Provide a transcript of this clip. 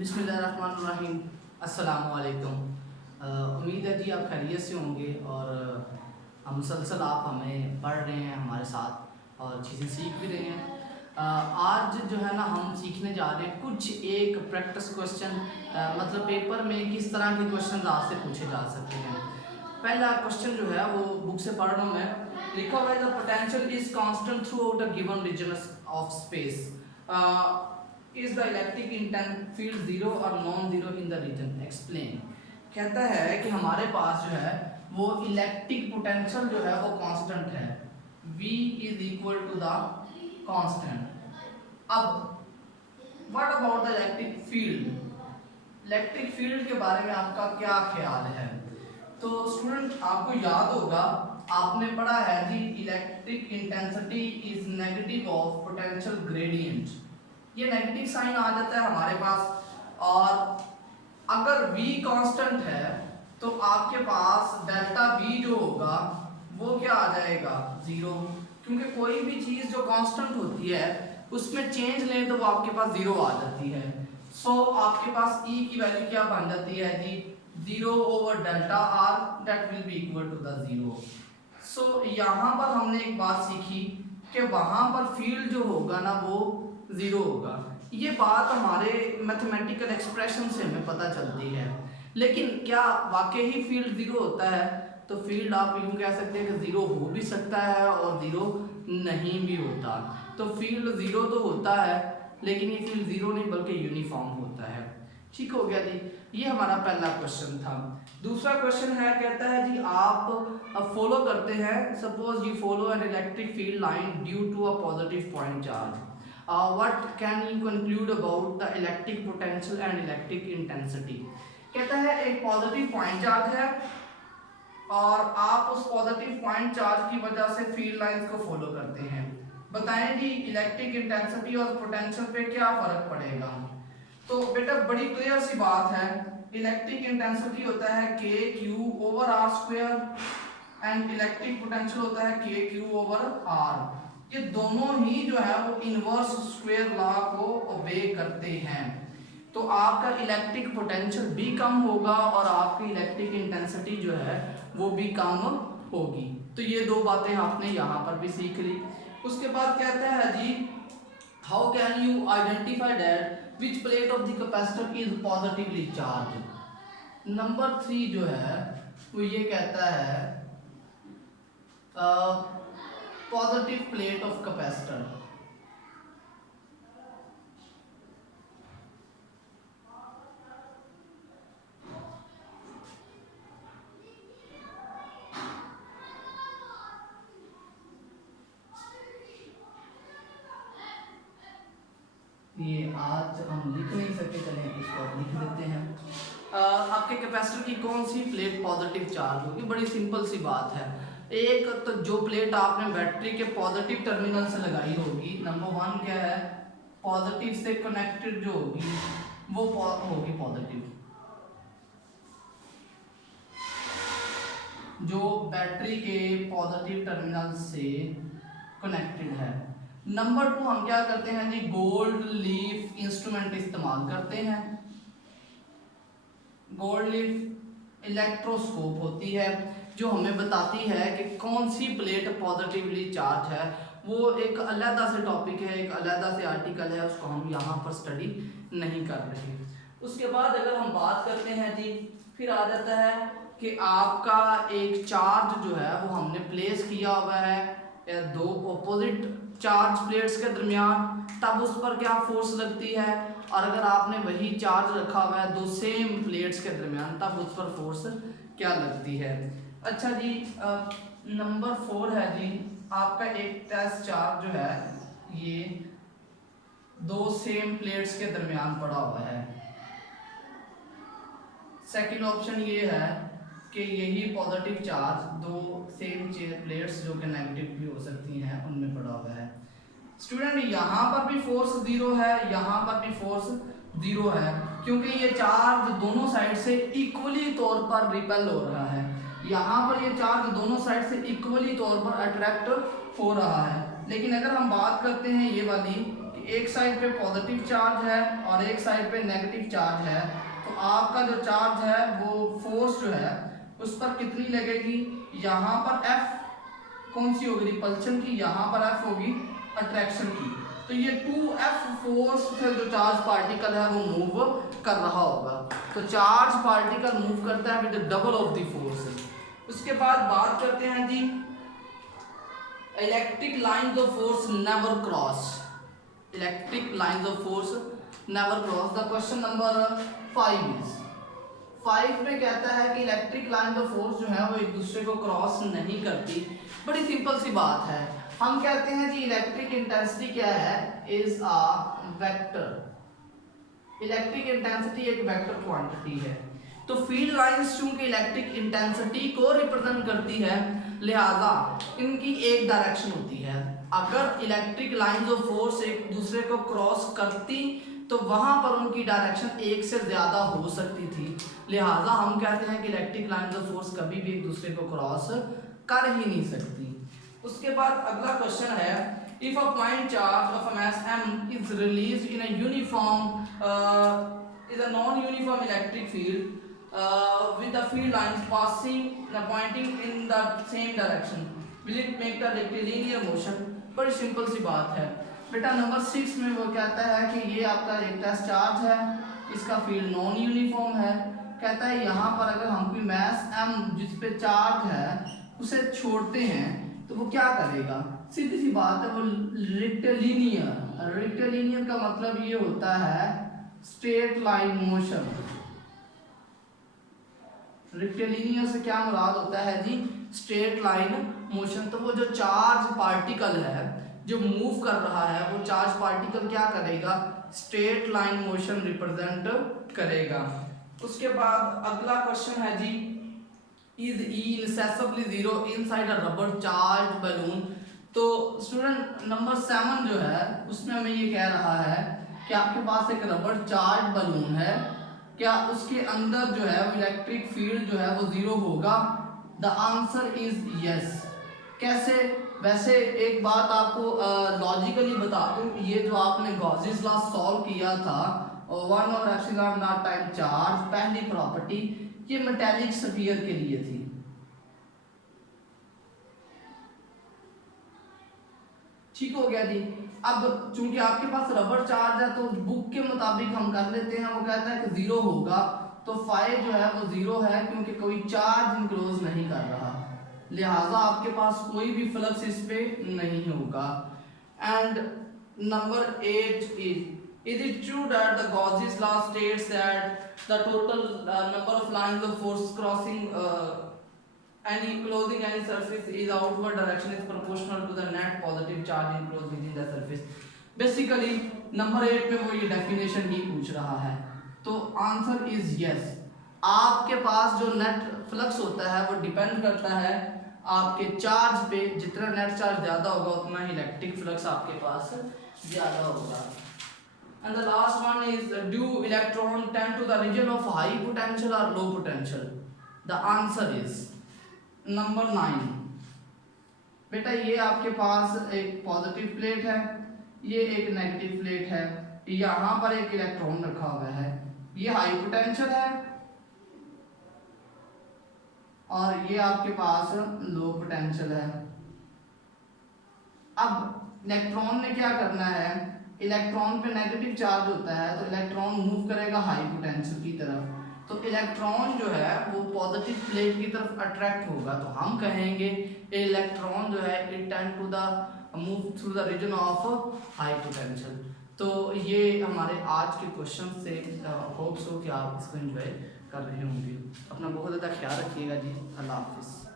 बिस्मिल्लाहिर्रहमानिर्रहीम। अस्सलाम वालेकुम। उम्मीद है कि आप खैरियत से होंगे और हम मुसलसल आप हमें पढ़ रहे हैं हमारे साथ और चीज़ें सीख भी रहे हैं। आज जो है ना हम सीखने जा रहे हैं कुछ एक प्रैक्टिस क्वेश्चन, मतलब पेपर में किस तरह के क्वेश्चन आपसे पूछे जा सकते हैं। पहला क्वेश्चन जो है वो बुक से पढ़ रहा हूँ मैं। लिखा हुआ है the potential is constant throughout a given region of space. Is the electric intense field zero और non zero in the region, explain. कहता है कि हमारे पास जो है वो इलेक्ट्रिक पोटेंशियल जो है वो कांस्टेंट है, V is equal to the constant. अब what about the electric field, electric field के बारे में आपका क्या ख्याल है। तो स्टूडेंट आपको याद होगा, आपने पढ़ा है जी electric intensity is negative of potential gradient. ये नेगेटिव साइन आ जाता है हमारे पास, और अगर V कांस्टेंट है तो आपके पास डेल्टा V जो होगा वो क्या आ जाएगा, जीरो। क्योंकि कोई भी चीज जो कांस्टेंट होती है उसमें चेंज लें तो वो आपके पास जीरो आ जाती है। सो आपके पास E की वैल्यू क्या बन जाती है जी, zero over delta R, that will be equal to the zero. So यहाँ पर हमने एक बात सीखी कि वहां पर फील्ड जो होगा ना वो जीरो होगा। ये बात हमारे मैथमेटिकल एक्सप्रेशन से हमें पता चलती है, लेकिन क्या वाकई ही फील्ड जीरो होता है। तो फील्ड आप यूँ कह सकते हैं कि जीरो हो भी सकता है और जीरो नहीं भी होता। तो फील्ड जीरो तो होता है लेकिन ये फील्ड जीरो नहीं बल्कि यूनिफॉर्म होता है। ठीक हो गया जी, ये हमारा पहला क्वेश्चन था। दूसरा क्वेश्चन है, कहता है जी आप फॉलो करते हैं, suppose you follow an electric field line due to a positive point charge, what can you conclude about the electric potential and electric intensity। कहता है एक पॉजिटिव पॉइंट चार्ज है और आप उस पॉजिटिव पॉइंट चार्ज की वजह से फील्ड लाइंस को फॉलो करते हैं। बताएं जी इलेक्ट्रिक इंटेंसिटी और पोटेंशियल पे क्या फर्क पड़ेगा। तो बेटा बड़ी क्लियर सी बात है, इलेक्ट्रिक इंटेंसिटी होता है k q over r square and electric potential होता है के क्यू ओवर आर। ये दोनों ही जो है वो इनवर्स स्क्वायर लॉ को ओबे करते हैं। तो आपका इलेक्ट्रिक पोटेंशियल भी कम होगा और आपकी इलेक्ट्रिक इंटेंसिटी जो है वो भी कम होगी। तो ये दो बातें आपने यहाँ पर भी सीख ली। उसके बाद कहता है जी how can you identify that which plate of the capacitor is positively charge. Number 3 जो है वो ये कहता है पॉजिटिव प्लेट ऑफ कैपेसिटर। ये आज हम लिख नहीं सकते, चलें इसको लिख देते हैं। आपके कैपेसिटर की कौन सी प्लेट पॉजिटिव चार्ज होगी, बड़ी सिंपल सी बात है। एक तो जो प्लेट आपने बैटरी के पॉजिटिव टर्मिनल से लगाई होगी, नंबर 1 क्या है, पॉजिटिव से कनेक्टेड जो होगी वो होगी पॉजिटिव, जो बैटरी के पॉजिटिव टर्मिनल से कनेक्टेड है। नंबर 2 हम क्या करते हैं जी, गोल्ड लीफ इंस्ट्रूमेंट इस्तेमाल करते हैं। गोल्ड लीफ इलेक्ट्रोस्कोप होती है जो हमें बताती है कि कौन सी प्लेट पॉजिटिवली चार्ज है। वो एक अलग से टॉपिक है, एक अलग से आर्टिकल है, उसको हम यहाँ पर स्टडी नहीं कर रहे। उसके बाद अगर हम बात करते हैं जी, फिर आ जाता है कि आपका एक चार्ज जो है वो हमने प्लेस किया हुआ है दो ऑपोजिट चार्ज प्लेट्स के दरमियान, तब उस पर क्या फोर्स लगती है, और अगर आपने वही चार्ज रखा हुआ है दो सेम प्लेट्स के दरमियान तब उस पर फोर्स क्या लगती है। अच्छा जी, नंबर 4 है जी आपका एक टेस्ट चार्ज जो है ये दो सेम प्लेट्स के दरमियान पड़ा हुआ है। सेकंड ऑप्शन ये है कि यही पॉजिटिव चार्ज दो सेम प्लेट्स जो कि नेगेटिव भी हो सकती हैं उनमें पड़ा हुआ है। स्टूडेंट यहाँ पर भी फोर्स जीरो है, यहाँ पर भी फोर्स जीरो है, क्योंकि ये चार्ज दोनों साइड से इक्वली तौर पर रिपेल हो रहा है। यहाँ पर ये चार्ज दोनों साइड से इक्वली तौर पर अट्रैक्ट हो रहा है। लेकिन अगर हम बात करते हैं ये वाली, कि एक साइड पे पॉजिटिव चार्ज है और एक साइड पे नेगेटिव चार्ज है, तो आपका जो चार्ज है वो फोर्स जो है उस पर कितनी लगेगी, यहाँ पर F कौन सी होगी, रिपल्शन की, यहाँ पर F होगी अट्रैक्शन की। तो ये 2F फोर्स से जो चार्ज पार्टिकल है वो मूव कर रहा होगा। तो चार्ज पार्टिकल मूव करता है with double of the force. उसके बाद बात करते हैं जी electric lines of force never cross. Electric lines of force never cross. The question number 5 is 5 में कहता है कि इलेक्ट्रिक लाइंस ऑफ फोर्स जो है वो एक दूसरे को क्रॉस नहीं करती। बड़ी सिंपल सी बात है, हम कहते हैं जी इलेक्ट्रिक इंटेंसिटी क्या है, is a vector. Electric intensity एक वेक्टर क्वांटिटी है। तो फील्ड लाइंस चूंकि इलेक्ट्रिक इंटेंसिटी को रिप्रेजेंट करती है, लिहाजा इनकी एक डायरेक्शन होती है। अगर इलेक्ट्रिक लाइंस ऑफ फोर्स एक दूसरे को क्रॉस करती तो वहां पर उनकी डायरेक्शन एक से ज्यादा हो सकती थी, लिहाजा हम कहते हैं कि इलेक्ट्रिक लाइंस ऑफ फोर्स कभी भी एक दूसरे को क्रॉस कर ही नहीं सकती। उसके बाद अगला क्वेश्चन है, if a point charge of mass m is released in a uniform is a non-uniform electric field with the field lines passing pointing in the same direction, will it make the rectilinear motion? बड़ी simple सी बात है बेटा। Number 6 में वो कहता है कि ये आपका एक टेस्ट चार्ज है, इसका फील्ड नॉन यूनिफॉर्म है। कहता है यहाँ पर अगर हम कोई मास m जिस पे चार्ज है उसे छोड़ते हैं तो वो क्या करेगा, सीधी सी बात है, वो रेक्टिलिनियर। रेक्टिलिनियर का मतलब ये होता है स्ट्रेट लाइन मोशन। रेक्टिलिनियर से क्या मुराद होता है जी, स्ट्रेट लाइन मोशन। तो वो जो चार्ज पार्टिकल है जो मूव कर रहा है, वो चार्ज पार्टिकल क्या करेगा, स्ट्रेट लाइन मोशन रिप्रेजेंट करेगा। उसके बाद अगला क्वेश्चन है जी, is E necessarily zero inside a rubber charged balloon? तो स्टूडेंट नंबर 7 जो है उसमें हमें ये कह रहा है कि आपके पास एक रबर चार्ज बलून है, क्या उसके अंदर जो है वो इलेक्ट्रिक फील्ड जो है वो जीरो होगा? The answer is yes. कैसे? वैसे एक बात आपको लॉजिकली बता दूं, ये जो आपने गॉसेस लॉ सॉल्व किया था 1 और एप्सिलॉन नॉट टाइम चार्ज, पहली प्रॉपर्टी ये मेटालिक स्फीयर के लिए थी। ठीक हो गया जी। अब चूंकि आपके पास रबर चार्ज है तो बुक के मुताबिक हम कर लेते हैं, वो कहता है कि जीरो होगा, तो फाई जो है वो जीरो है क्योंकि कोई चार्ज इनक्लोज नहीं कर रहा, लिहाजा आपके पास कोई भी फ्लक्स इस पे नहीं होगा। And number 8 is it true that the Gauss's law states that the total number of lines of force crossing any closing any surface is outward direction is proportional to the net positive charge enclosed within the surface? Basically number 8 में वो ये definition ही पूछ रहा है, तो answer is yes. आपके पास जो net flux होता है वो डिपेंड करता है आपके चार्ज पे, जितना नेट चार्ज ज़्यादा होगा उतना ही इलेक्ट्रिक फ्लक्स आपके पास ज़्यादा होगा। And the last one is, do electron tend to the region of high potential or low potential? The answer is number 9। बेटा ये आपके पास एक पॉजिटिव प्लेट है, ये एक नेगेटिव प्लेट है, यहाँ पर एक इलेक्ट्रॉन रखा हुआ है, ये हाई पोटेंशियल है और ये आपके पास लो पोटेंशियल है। अब इलेक्ट्रॉन ने क्या करना है, इलेक्ट्रॉन पे नेगेटिव चार्ज होता है तो इलेक्ट्रॉन मूव करेगा हाई पोटेंशियल की तरफ, तो इलेक्ट्रॉन जो है वो पॉजिटिव प्लेट की तरफ अट्रैक्ट होगा, तो हम कहेंगे इलेक्ट्रॉन जो है it tend to the move through the region of high potential. तो ये हमारे आज के क्वेश्चन से होप्स हो कि आप इसको एंजॉय कर रहे होंगे। अपना बहुत ज़्यादा ख्याल रखिएगा जी। अल्लाह हाफिज़।